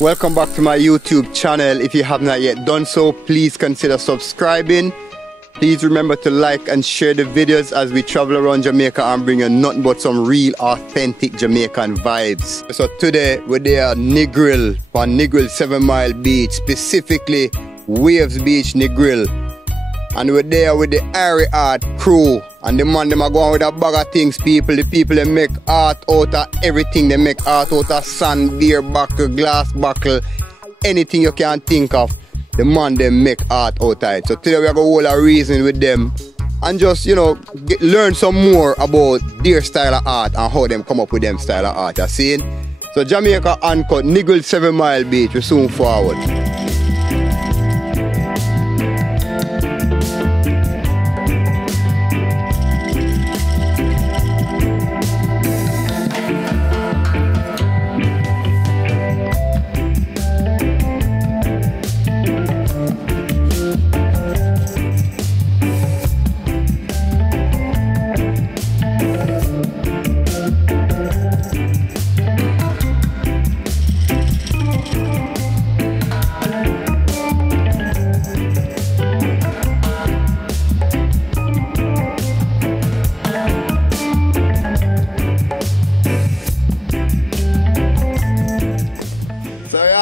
Welcome back to my YouTube channel. If you have not yet done so, please consider subscribing. Please remember to like and share the videos as we travel around Jamaica and bring you nothing but some real authentic Jamaican vibes. So today we're there at Negril, on Negril 7 Mile Beach, specifically Wavz Beach, Negril. And we're there with the Art crew. And the man them are going with a bag of things, people. The people they make art out of everything. They make art out of sand, beer bottle, glass bottle, anything you can think of. The man they make art out of it. So today we are going to hold a reason with them and just, you know, learn some more about their style of art and how them come up with them style of art. You see? So Jamaica Uncut, Negril 7 Mile Beach, we soon forward.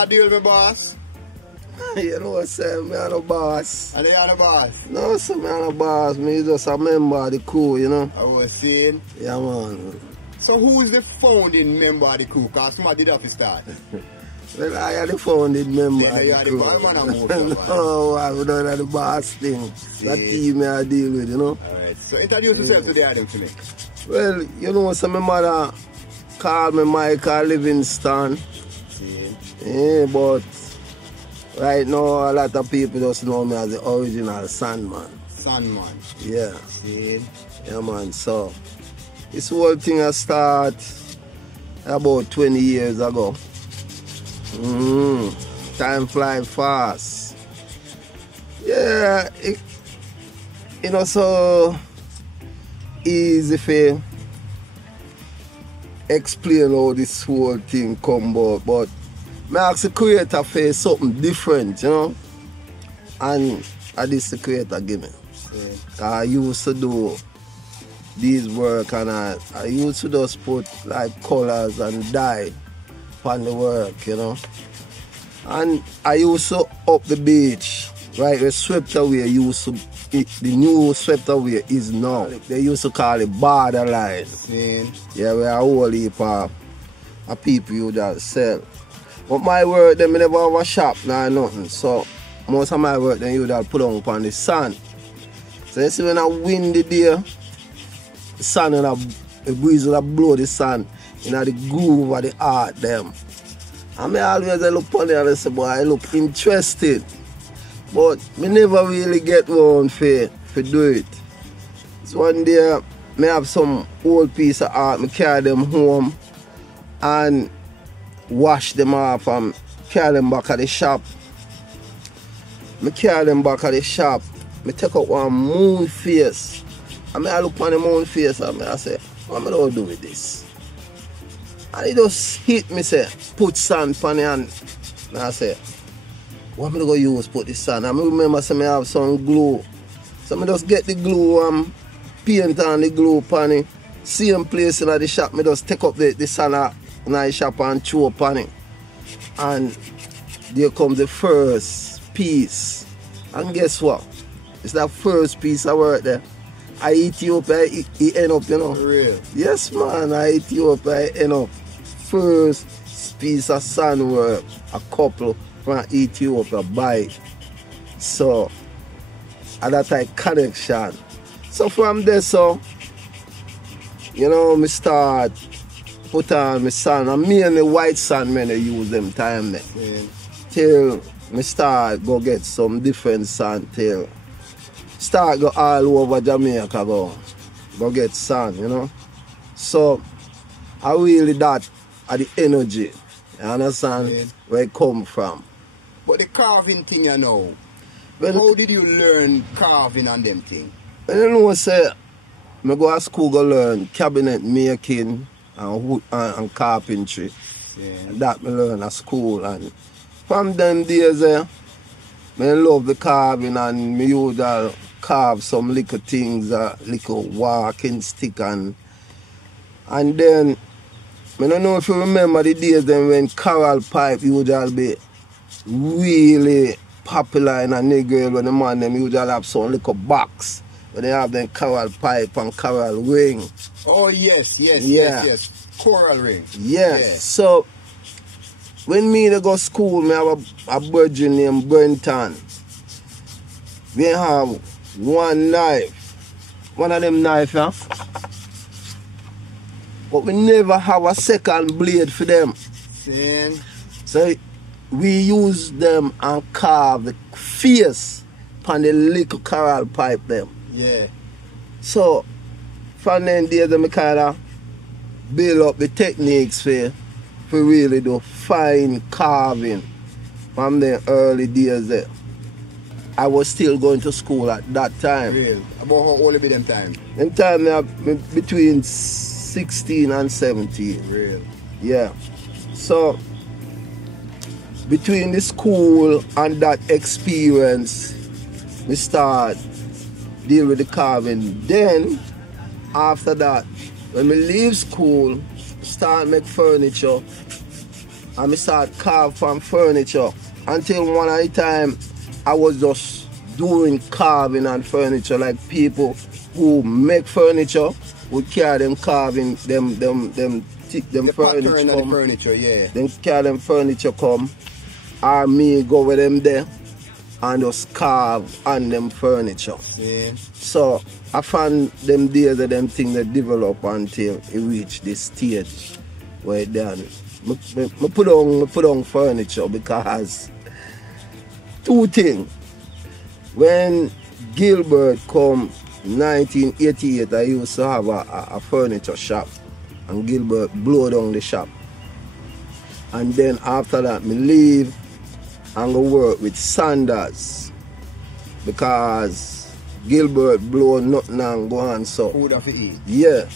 Deal with me, boss? You know what I'm saying? Me and a boss. And you are the boss? No, sir, me and a boss. Me just a member of the crew, you know? I was saying. Yeah, man. So who is the founding member of the crew? Because somebody did have to start. Well, I am the founding member of the crew. No, I don't have the boss thing. That team I deal with, you know? Alright, so introduce yourself to the audience to me. Well, you know, so my mother called me Michael Livingston. Yeah, but right now a lot of people just know me as the original Sandman. Sandman? Yeah. See? Yeah, man. So this whole thing I start about 20 years ago. Time fly fast. Yeah, you know, so easy for explain how this whole thing come about, but I ask the creator for something different, you know, and this the creator give me. Yeah. I used to do these work and I used to just put like colors and dye on the work, you know. And I used to up the beach, right, the swept away used to, the new swept away is now. They used to call it borderline. Yeah, we are a whole heap of people you just sell. But my work, them never have a shop, nah, nothing. So most of my work, then you would put on upon the sun. So you see when I windy day, the sun and the breeze will blow the sun in the groove of the art them. And I always look upon it and I say, boy, I look interested. But me never really get one for do it. So one day, I have some old piece of art, I carry them home and wash them off and carry them back at the shop. I carry them back at the shop. I take out one moon face. And I look on the moon face and I say, what am I going to do with this? And he just hit me, say, put sand on the hand. And I say, what am I going to use put the sand? And I remember say, I have some glue. So I just get the glue and paint on the glue on the same place in the shop. I just take up the sand in the shop and chew upon it. And there comes the first piece. And guess what? It's that first piece I work there. I Ethiopia, he end up, you know. For real? Yes, man, I Ethiopia, I end up. First piece of sand work, a couple from Ethiopia buy. So, at that time, connection. So from there, so, you know, me start put on my sand, and me and the white sand men use them time there. Yeah. Till me start go get some different sand till start go all over Jamaica go get sand, you know. So I really that are the energy, you understand, yeah, where it come from. But the carving thing you know, well, how did you learn carving on them thing? I don't know, say I go to school go learn cabinet making and wood and carpentry. That I learn at school. And from them days, I love the carving, and me usually carve some little things, little walking stick, and then I don't know if you remember the days then when coral pipe usually be really popular in a Negril, when the man them usually have some little box when they have them coral pipe and coral ring. Oh yes. Coral ring. Yes. Yeah. So when me to go school, me have a virgin named Brenton. We have one knife. One of them knife, yeah? But we never have a second blade for them. Same. So we use them and carve the face on the little coral pipe them. Yeah. So from then days I kind of build up the techniques for really do fine carving from the early days there. I was still going to school at that time. Real. About how old be them time? Them time I between 16 and 17. Real. Yeah. So between the school and that experience, we start deal with the carving. Then after that, when we leave school, start make furniture, and we start carve from furniture until one at a time I was just doing carving and furniture, like people who make furniture would carry them carving them The furniture come. Furniture, yeah. Then carry them furniture come, or me go with them there and just carve on them furniture. Yeah. So I found them days of them things that develop until it reached this stage where then I put on furniture because two things. When Gilbert come 1988, I used to have a furniture shop, and Gilbert blow down the shop. And then after that, me leave and go work with Sanders because Gilbert blow nothing and go on so. Food have to eat. Yeah.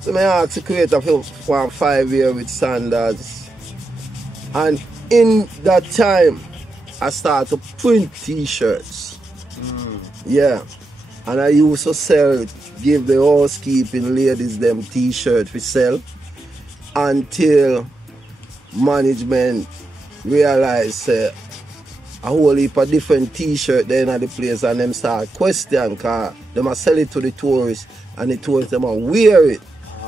So I had to create a film for 5 years with Sanders. And in that time, I started to print t-shirts. Yeah. And I used to sell, give the housekeeping ladies them t-shirts for sell until management realized a whole heap of different t-shirts then at the place, and them start question because them are sell it to the tourists and the tourists them are wear it.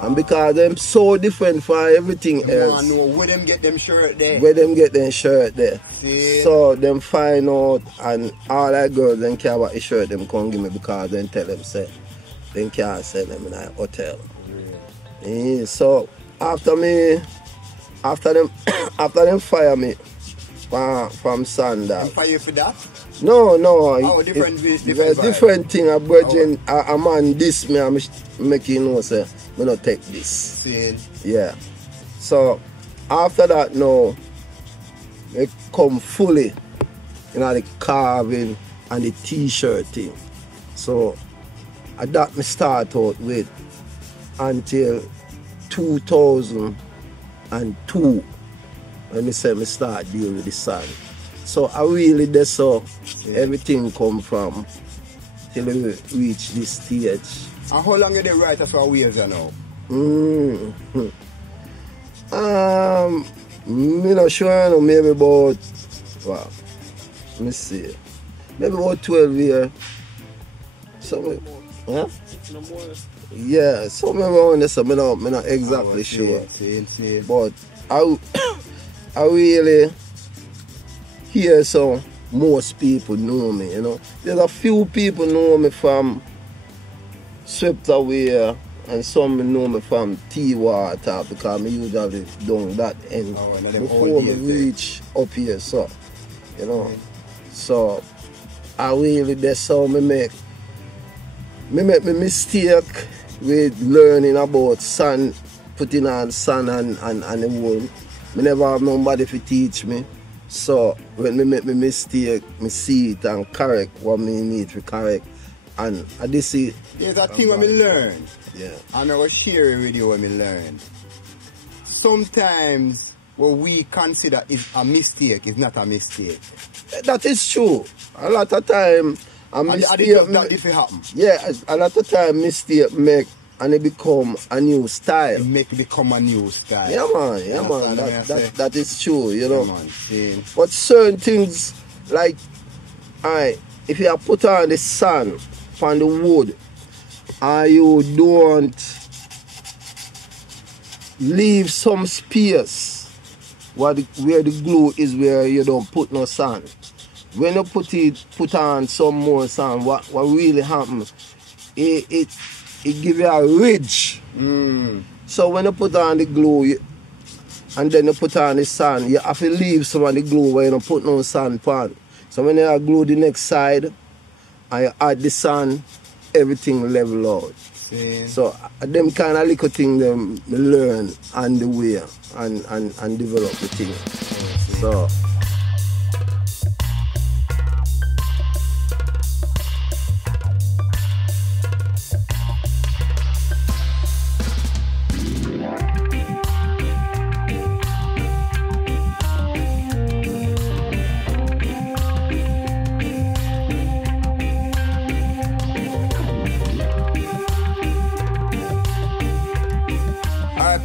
And because them so different from everything else. Know where them get them shirt there. Where them get them shirt there. See? So them find out, and all that girls them care about the shirt them come give me because them tell them say them can't sell them in a hotel. Yeah. So after them fire me from Sanders. Fire you for that? No. Oh, different thing. A virgin, a man this me, I'm making know say me not take this. See? Yeah. So after that now, I come fully the carving and the t-shirt thing. So that me start out with until 2002 when me say me start dealing with the sun. So I really that's how everything come from till we reach this stage. And how long are they write for Wavz now? Me not sure no, maybe about wow. Let me see. Maybe about 12 years. Something. Huh? Yeah, somewhere around there, so I'm not exactly sure. See. But I really hear so most people know me, you know. There's a few people know me from Swept Away, and some know me from T-Water because I usually down that end before me reach up here, so you know. So I really, that's how me make me mistake with learning about sun, putting on sun and the wool. Me never have nobody to teach me. So when me make me mistake, me see it and correct what me need to correct. And I did see. There's a thing when me learn. Yeah. And I was sharing with you when me learn. Sometimes what we consider is a mistake is not a mistake. That is true. A lot of time a mistake that if it happen. Yeah, a lot of time mistake make and it become a new style. It become a new style. Yeah man, yeah man. That is true, you know. Yeah, man. But certain things like if you have put on the sand on the wood and you don't leave some space where the glue is, where you don't put no sand. When you put on some more sand, what really happens, it give you a ridge. So when you put on the glue and then you put on the sand, you have to leave some of the glue where you don't put no sand on. So when you glue the next side and you add the sand, everything level out. So them kind of little thing them learn on the way and develop the thing. So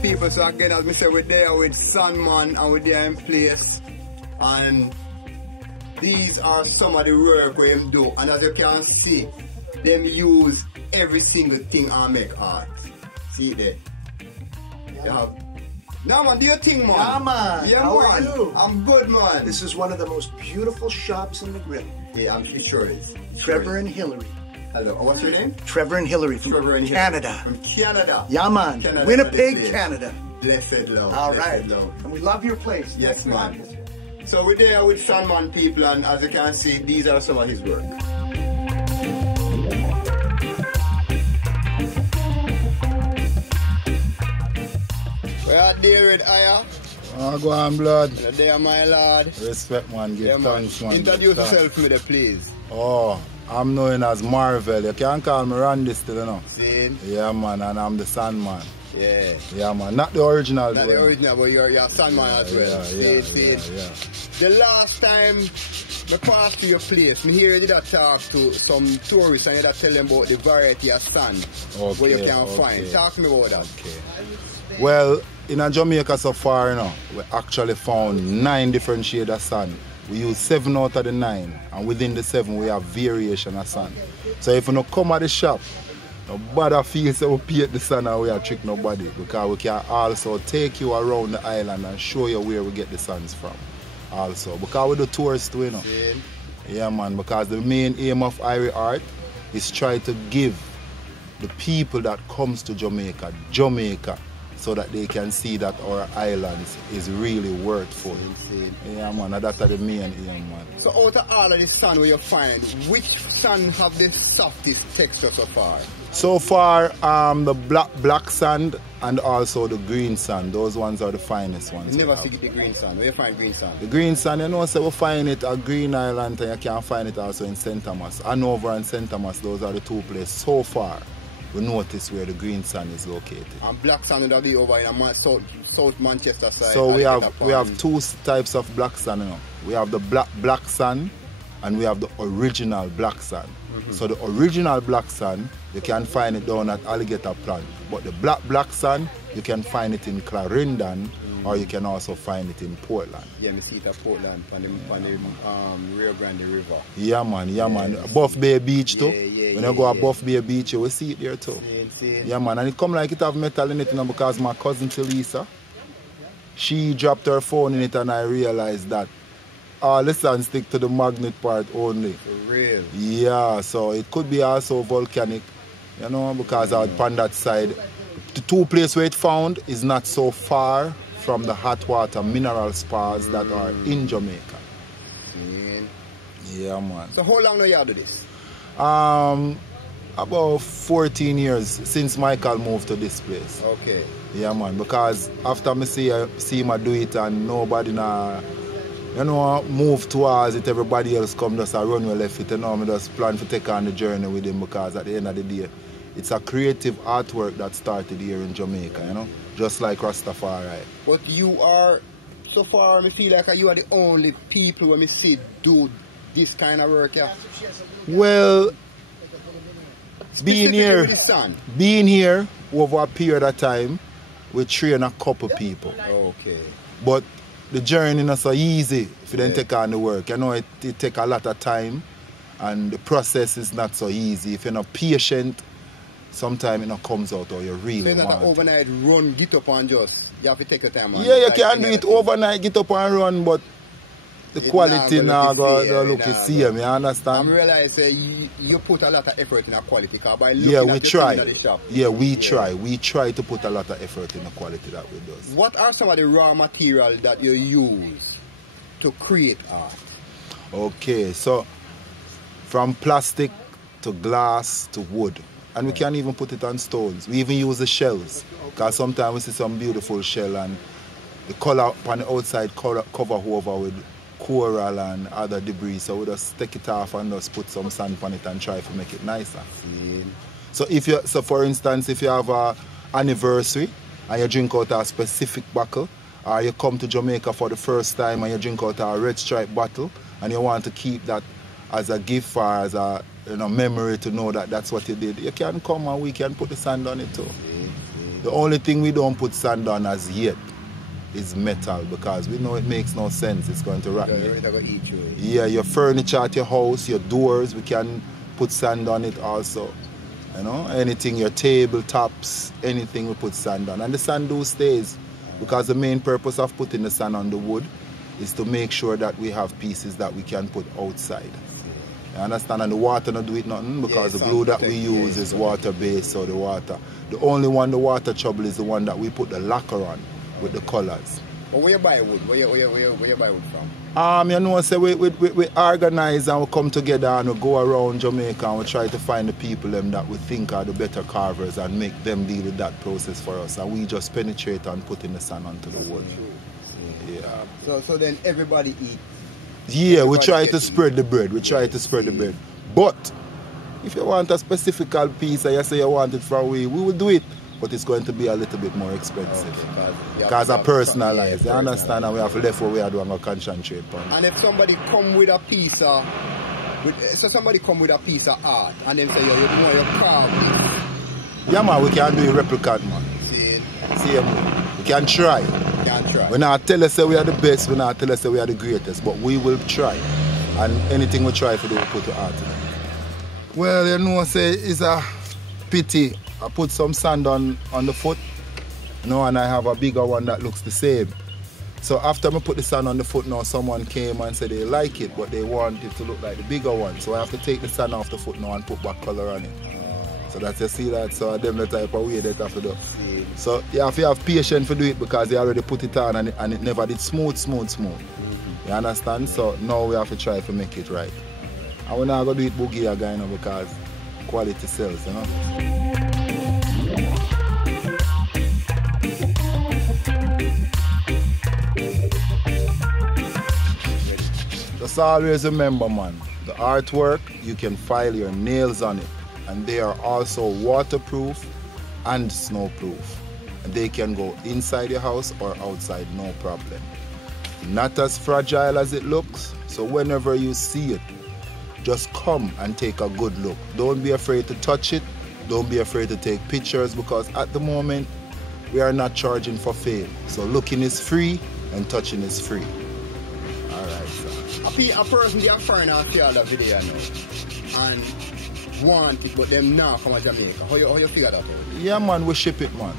people, so again, as I said, we're there with Sandman and we're there in place, and these are some of the work we do, and as you can see, them use every single thing and make art. See it there? Yeah. Now man, do your thing, man. Yeah man, yeah, how man. are you? I'm good, man. This is one of the most beautiful shops in the grill. Yeah, I'm sure it is. Trevor and Hillary. Hello, what's your name? Trevor and Hillary from Canada. From Canada. Yeah man, Canada, Winnipeg, Canada. Blessed love. All blessed right, love. and we love your place. Yes, man. So we're there with Sandman people, and as you can see, these are some of his work. We are there with Aya. Oh, go on, blood. You're there, my lord. Respect, man. Give thanks, man. Introduce yourself to me there, please. Oh, I'm known as Marvel. You can call me Randy still, you know. See? Yeah, man, and I'm the Sandman. Yeah. Yeah, man. Not the original. Not the original, but you're Sandman as well. Yeah. The last time I passed to your place, I hear you that talk to some tourists and you that tell them about the variety of sand where you can find. Talk to me about that. Okay. Well, in Jamaica so far, you know, we actually found 9 different shades of sand. We use 7 out of the 9, and within the 7 we have variation of sand. So if you don't come at the shop, nobody feels that we paint the sand and we are trick nobody, because we can also take you around the island and show you where we get the sands from. Also, because we do tours too, you know. Yeah, man, because the main aim of Art Art is try to give the people that comes to Jamaica, so that they can see that our islands is really worthful. Yeah, man, that's the main aim, man. So out of all of the sand where you find, which sand have the softest texture so far? So far, the black sand and also the green sand. Those ones are the finest ones. You never see the green sand. Where you find green sand? The green sand, you know, so we find it at Green Island, and you can find it also in St. Thomas. Hanover and St. Thomas, those are the 2 places so far we notice where the green sand is located. And black sand will be over in South Manchester side. So we have 2 types of black sand, you know. We have the black sand and we have the original black sand. So the original black sand, you can find it down at Alligator Plant. But the black sand, you can find it in Clarendon, or you can also find it in Portland. Yeah, I see it at Portland, on the Rio Grande River. Yeah, man. Buff Bay Beach too. When you go to Buff Bay Beach, you will see it there too. Yeah, man. And it come like it have metal in it, you know, because my cousin Teresa, she dropped her phone in it and I realized that all the sand stick to the magnet part only. For real? Yeah, so it could be also volcanic, you know, because on that side, the 2 places where it found is not so far from the hot water mineral spas that are in Jamaica. Yeah, man. So how long do you do this? About 14 years since Michael moved to this place. Okay. Yeah, man, because after I see him do it and nobody move towards it, everybody else come just run well left it, you know, I just plan to take on the journey with him, because at the end of the day, it's a creative artwork that started here in Jamaica, you know, just like Rastafari. But you are so far I feel like you are the only people when me see do this kind of work here. Well, being Specifically with the sun. being here over a period of time, we train a couple people. Okay. But the journey not so easy if you don't take on the work. You know, it take a lot of time and the process is not so easy. If you're not patient, sometimes it not comes out or you really so want. So overnight run, get up and just, you have to take your time. Yeah, you can do it overnight, get up and run, but the quality now go look the same, you understand? I realize you put a lot of effort in the quality. By Yeah, we at try. the shop, Yeah, we try. We try to put a lot of effort in the quality that we do. What are some of the raw material that you use to create art? Okay, so from plastic to glass to wood. And we can even put it on stones. We even use the shells. Because sometimes we see some beautiful shell and the color on the outside cover over with coral and other debris. So we just take it off and just put some sand on it and try to make it nicer. So if you, so for instance, if you have an anniversary and you drink out a specific bottle, or you come to Jamaica for the first time and you drink out a red stripe bottle and you want to keep that as a gift or as a memory to know that that's what you did, you can come and we can put the sand on it too. The only thing we don't put sand on as yet is metal because we know it makes no sense. It's going to rot me. Yeah, your furniture at your house, your doors, we can put sand on it also. You know, anything, your tabletops, anything we put sand on. And the sand do stays because the main purpose of putting the sand on the wood is to make sure that we have pieces that we can put outside. You understand? And the water not do it nothing because the glue that we use is water-based, so the water. The only one the water trouble is the one that we put the lacquer on with the colors. But where you buy wood? Where you buy wood from? You know, so we organize and we come together and we go around Jamaica and we try to find the people them that we think are the better carvers and make them deal with that process for us. And we just penetrate and put in the sand onto the wood. Yeah. So then everybody eat. Yeah, we try to spread the bread. We try to spread the bread. But if you want a specific piece and you say you want it from we will do it. But it's going to be a little bit more expensive. Because I personalize. You understand? And we have left what we are doing and concentrate on. And if somebody come with a piece of art and then say, you know you carve this. Yeah man, we can do a replicant man. See we can try. We not tell us that we are the best, we not tell us that we are the greatest, but we will try. And anything we try to do, we put the art in it. Well, you know, say it's a pity. I put some sand on the foot, you know, and I have a bigger one that looks the same. So after I put the sand on the foot now, someone came and said they like it, but they want it to look like the bigger one. So I have to take the sand off the foot now and put back color on it. So that's, you see that, so them the type of way that I have to do. So you have to have patience to do it because they already put it on and it never did smooth. You understand? So now we have to try to make it right. And we're not going to do it boogie again, you know, because quality sells, you know. Just always remember, man, the artwork, you can file your nails on it. And they are also waterproof and snowproof. And they can go inside your house or outside, no problem. Not as fragile as it looks, so whenever you see it, just come and take a good look. Don't be afraid to touch it. Don't be afraid to take pictures because at the moment, we are not charging for fame. So looking is free and touching is free. Alright, so. A person they are foreigner see all the video now. And want it, but them now come to Jamaica. How you figure that out? Yeah, man, we ship it, man.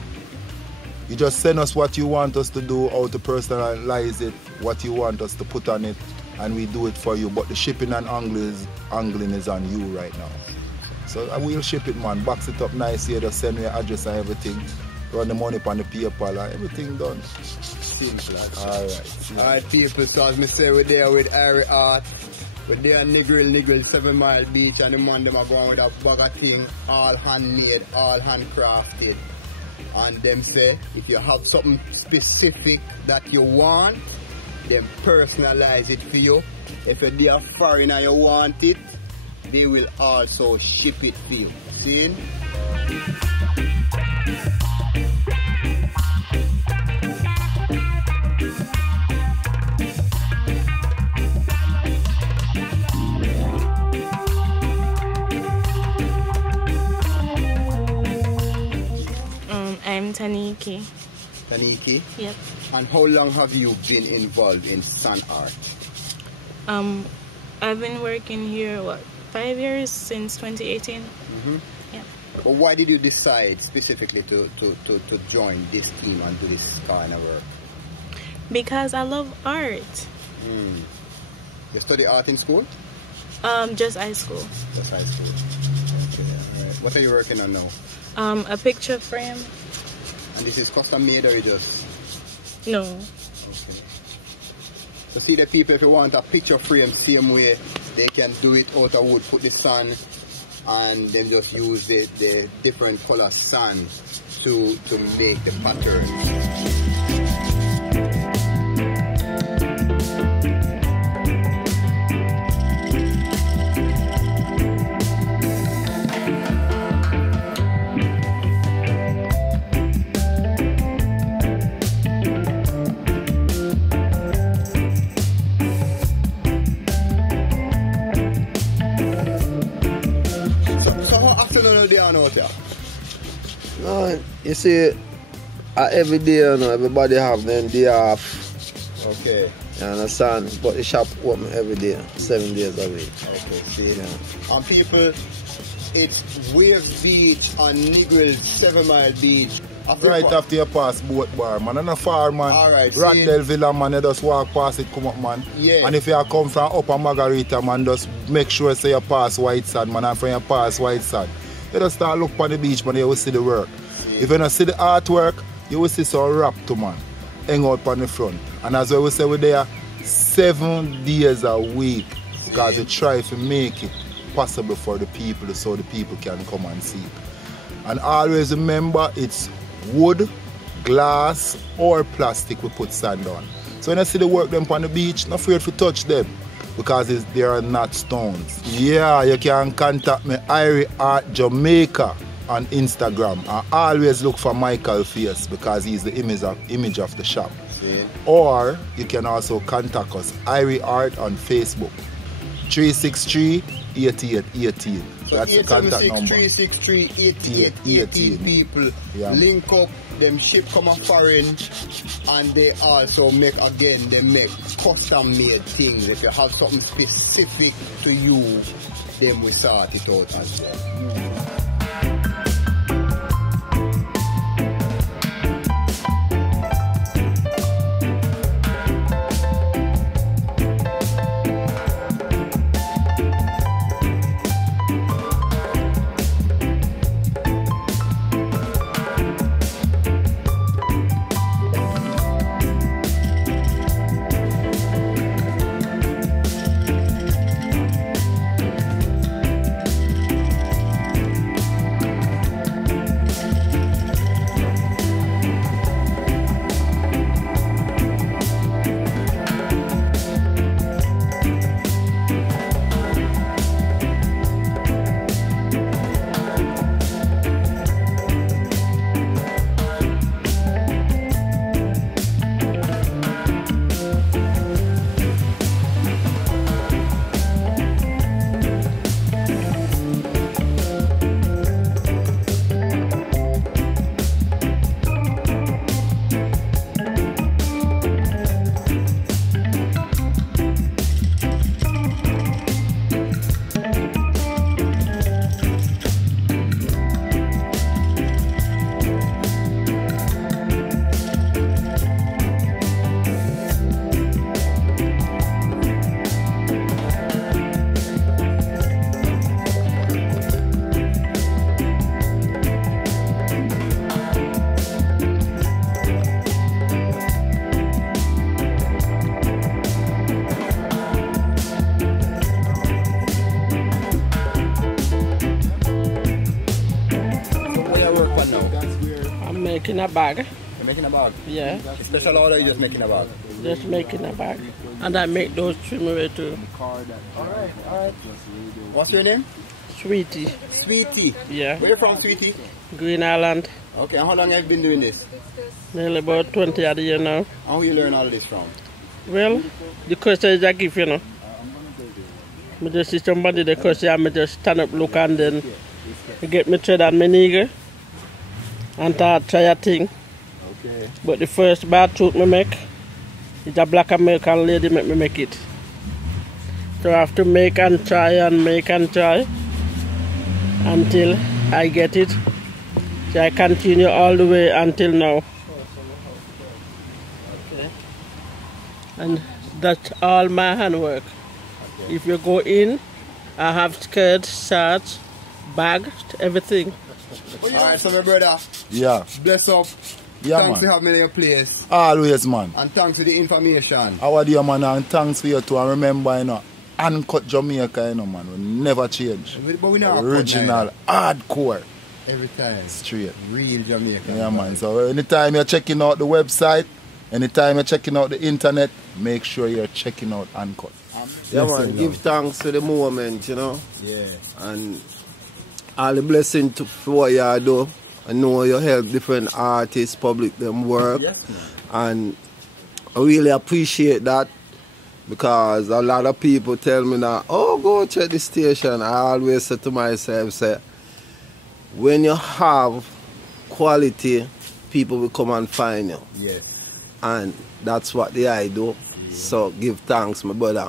You just send us what you want us to do, how to personalize it, what you want us to put on it, and we do it for you. But the shipping and angling is on you right now. So we'll ship it, man. Box it up nice here, just send me your address and everything. Run the money on the PayPal and everything done. Alright, people, so as I say, we're there with Art. We're there at Negril 7 Mile Beach, and the man them are going with a bag of thing, all handmade, all handcrafted. And them say, if you have something specific that you want, them personalize it for you. If you're there foreign and you want it, they will also ship it for you. See? Taniki. Taniki? Yep. And how long have you been involved in sun art? I've been working here, 5 years, since 2018. Yeah. But why did you decide specifically to join this team and do this kind of work? Because I love art. You study art in school? Just high school. Just high school. Okay, all right. What are you working on now? A picture frame. And this is custom made or you just? No. Okay. So see the people, if you want a picture frame same way, they can do it out of wood, put the sun, and then just use the different color sand to make the pattern. No, you see, every day, you know, everybody have them day off. Okay. You understand? But the shop open every day, 7 days a week. Okay, see. Yeah. And people, it's Wavz Beach and Negril 7 Mile Beach. Right after you pass boat bar, man. And a far, man. Alright, Randall Villa, man. You just walk past it, come up, man. Yeah. And if you come from Upper Margarita, man, just make sure say you pass White Sand, man. And from you pass White Sand, you just start look on the beach, man. You will see the work. Yeah. If you don't see the artwork, you will see some rap to, man. Hang out on the front. And as we say, we're there 7 days a week. Because we try to make it possible for the people so the people can come and see it. And always remember, it's wood, glass, or plastic we put sand on. So when you see the work them on the beach, not afraid to touch them because they are not stones. Yeah, you can contact me, Art Jamaica, on Instagram. And always look for Michael face because he's the image of the shop. Or you can also contact us, Art on Facebook. 363-8818. So that's the contact number. 363-8818 people link up, them ship come a foreign, and they also make custom made things. If you have something specific to you, then we sort it out as well. Making a bag. You're making a bag? Yeah. Special order, you're just making a bag? Just making a bag. And I make those trimmer too. Alright, alright. What's your name? Sweetie. Sweetie? Yeah. Where you from, Sweetie? Green Island. Okay, and how long have you been doing this? Nearly about 20 odd years now. And who you learn all this from? Well, the question I give, you know. I just see somebody the question, I just stand up, look, and then get me thread and my nigger. and try a thing. Okay. But the first bad tooth me make, it's a black American lady make me make it. So I have to make and try until I get it. So I continue all the way until now. Okay. And that's all my handwork. Okay. If you go in, I have skirts, shirts, bags, everything. Alright, so my brother. Yeah. Bless up. Yeah, Thanks man. for having me in your place. Always, man. And thanks for the information. Our dear man, and thanks for you too. And remember, you know, uncut Jamaica, you know, man, will never change. But we know original, hardcore. Every time. Straight. Real Jamaica. Yeah, man. So anytime you're checking out the website, anytime you're checking out the internet, make sure you're checking out Uncut. Yeah, man. Give thanks for the moment, you know. Yeah. And all the blessing for what you do. I know you help different artists, public them work. Yes, and I really appreciate that, because a lot of people tell me that, oh, go check the station. I always say to myself, say, when you have quality, people will come and find you. Yes. And that's what the I do. Yeah. So give thanks, my brother.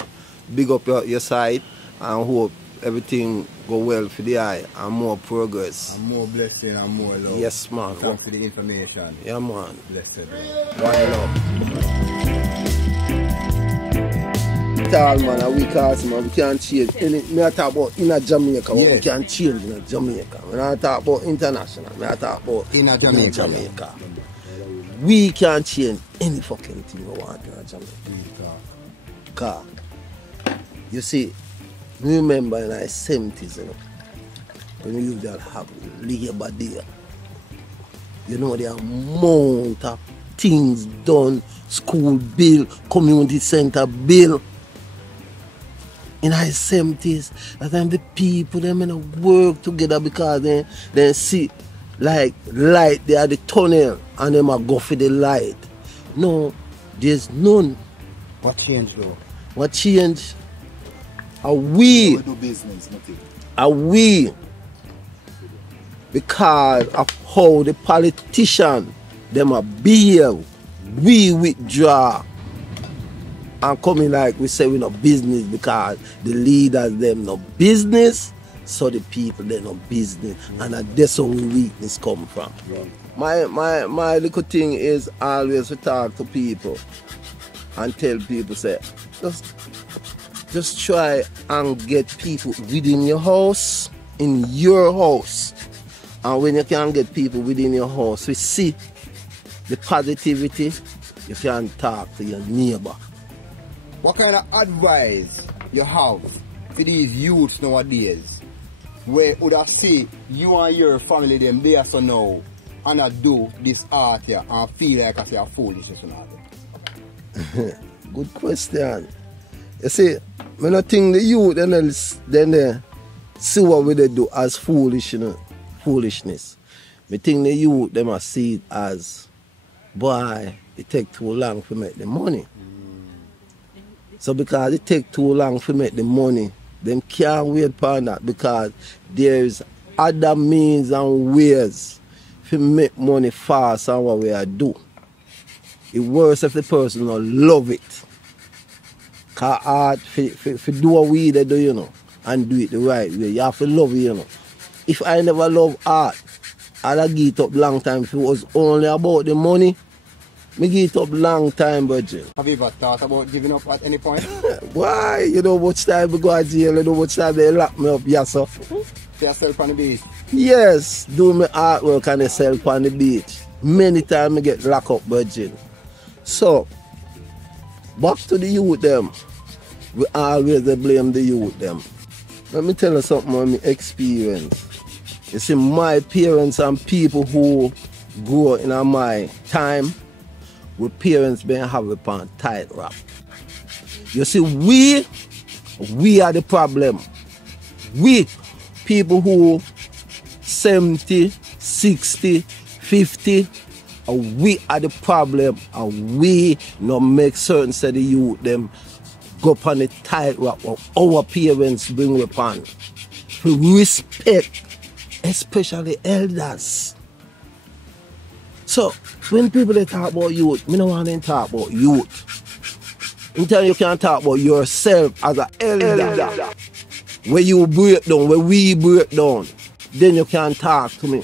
Big up your side, and hope everything go well for the eye and more progress. And more blessing and more love. Yes, man. Thanks for the information. Yeah, man. Blessed. One love. Tall man, a weak ass man, we can't change. Me I talk about in Jamaica, what we can change in Jamaica. When I talk about international, I talk about in Jamaica. We can't change any fucking thing we want in Jamaica. Because, you see, remember in the 70s, you know, when we used to have labor there, you know, the amount of things done, school bill, community center bill. In the 70s, that time the people them work together because they see like light, they are the tunnel and them are go for the light. No, there's none. What changed though? What changed? Are we do business, nothing. Are we, because of how the politician them are behave, we withdraw and coming like we say we no business, because the leaders them no business, so the people they no business, and that's where weakness come from. My little thing is always to talk to people and tell people, say, just try and get people within your house, in your house. And when you can get people within your house, we see the positivity, you can talk to your neighbor. What kind of advice you have for these youths nowadays, where would I see you and your family them there so now and I do this art here and feel like I say a foolishness and all that? Good question. You see, when I think the youth then they see what we they do as foolishness. I think the youth them must see it as, boy, it take too long to make the money. So because it take too long to make the money, them can't wait for that, because there's other means and ways to make money fast than what we do. It's worse if the person don't love it. Because art, for do what we do, you know, and do it the right way, you have to love it, you know. If I never love art, I'd give it up long time. If it was only about the money, me give it up long time, budget. Have you ever thought about giving up at any point? Why? You know what time we go to jail, you know what time they lock me up, yes sir. Yourself on the beach? Yes, do my artwork and myself on the beach. Many times I get locked up, budget. So, back to the youth them. We always blame the youth them. Let me tell you something on my experience. You see, my parents and people who grew up in my time, with parents been have upon tight wrap. You see, we are the problem. We, people who 70, 60, 50, we are the problem, and we not make certain say the youth them go upon the tight wrap of our parents bring upon. We respect, especially elders. So when people they talk about youth, me no want them talk about youth. I'm telling you, can't talk about yourself as an elder. Where you break down, where we break down, then you can talk to me.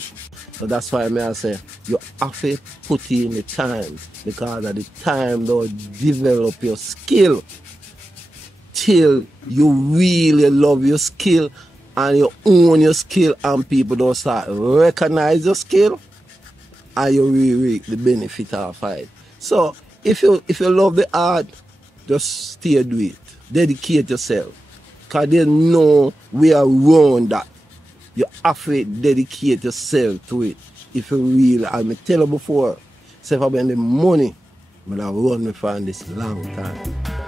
So that's why I say you have to put in the time, because at the time to develop your skill till you really love your skill and you own your skill and people don't start recognize your skill and you really reap the benefit of it. So if you love the art, just stay do it. Dedicate yourself. Because they know we are around that. You have to dedicate yourself to it. If you really, I tell you before, say if I spend the money, I'm going to run me for this long time.